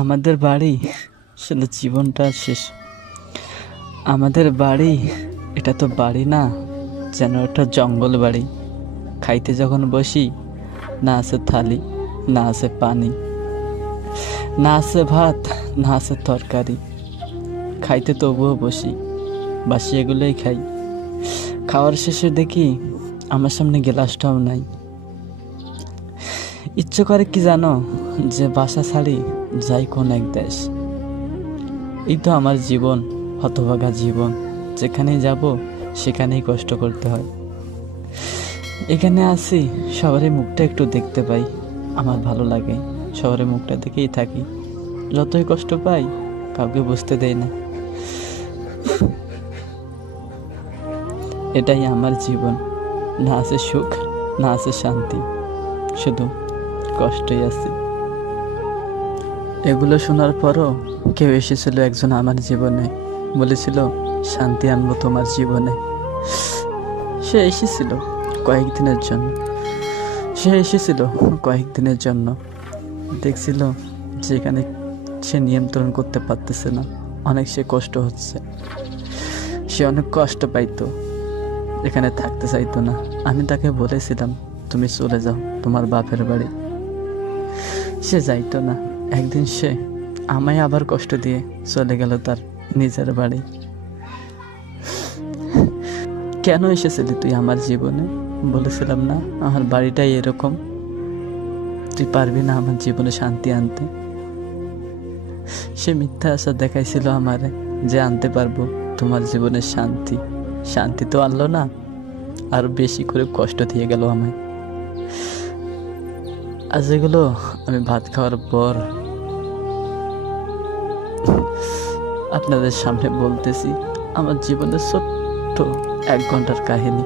আমাদের বাড়ি আসলে জীবনটা শেষ। আমাদের বাড়ি এটা তো বাড়ি না, যেন একটা জঙ্গল বাড়ি। খাইতে যখন বসি, না আছে থালি, না আছে পানি, না আছে ভাত, না আছে তরকারি। খাইতে তবুও বসি, বাসি এগুলোই খাই। খাওয়ার শেষে দেখি আমার সামনে গ্লাসটাও নাই। ইচ্ছে করে কি জানো, যে বাসা ছাড়ি যাই কোন এক দেশ। এই তো আমার জীবন, হতভাগা জীবন। যেখানেই যাব সেখানেই কষ্ট করতে হয়। এখানে আসি, সবারই মুখটা একটু দেখতে পাই, আমার ভালো লাগে। সবারই মুখটা দেখেই থাকি, যতই কষ্ট পাই কাউকে বুঝতে দেই না। এটাই আমার জীবন। না আছে সুখ, না আছে শান্তি, শুধু কষ্টই আছে। এগুলো শোনার পরও কেউ এসেছিল একজন আমার জীবনে, বলেছিল শান্তি আনবো তোমার জীবনে। সে এসেছিল কয়েকদিনের জন্য, কয়েকদিনের জন্য। দেখছিল যেখানে সে নিয়ন্ত্রণ করতে পারতেছে না, অনেক সে কষ্ট হচ্ছে, সে অনেক কষ্ট পাইতো, এখানে থাকতে চাইতো না। আমি তাকে বলেছিলাম তুমি চলে যাও তোমার বাপের বাড়ি। সে যাইতো না। একদিন সে আমায় আবার কষ্ট দিয়ে চলে গেল তার নিজের বাড়ি। কেন এসেছিলি তুই আমার জীবনে? বলেছিলাম না আমার বাড়িটাই এরকম, তুই পারবি না আমার জীবনে শান্তি আনতে। সে মিথ্যা আশা দেখাইছিল আমারে যে আনতে পারবো তোমার জীবনে শান্তি। শান্তি তো আনলো না, আর বেশি করে কষ্ট দিয়ে গেল আমায়। আজ এগুলো আমি ভাত খাওয়ার পর আপনাদের সামনে বলতেছি, আমার জীবনের ছোট্ট 1 ঘন্টার কাহিনী।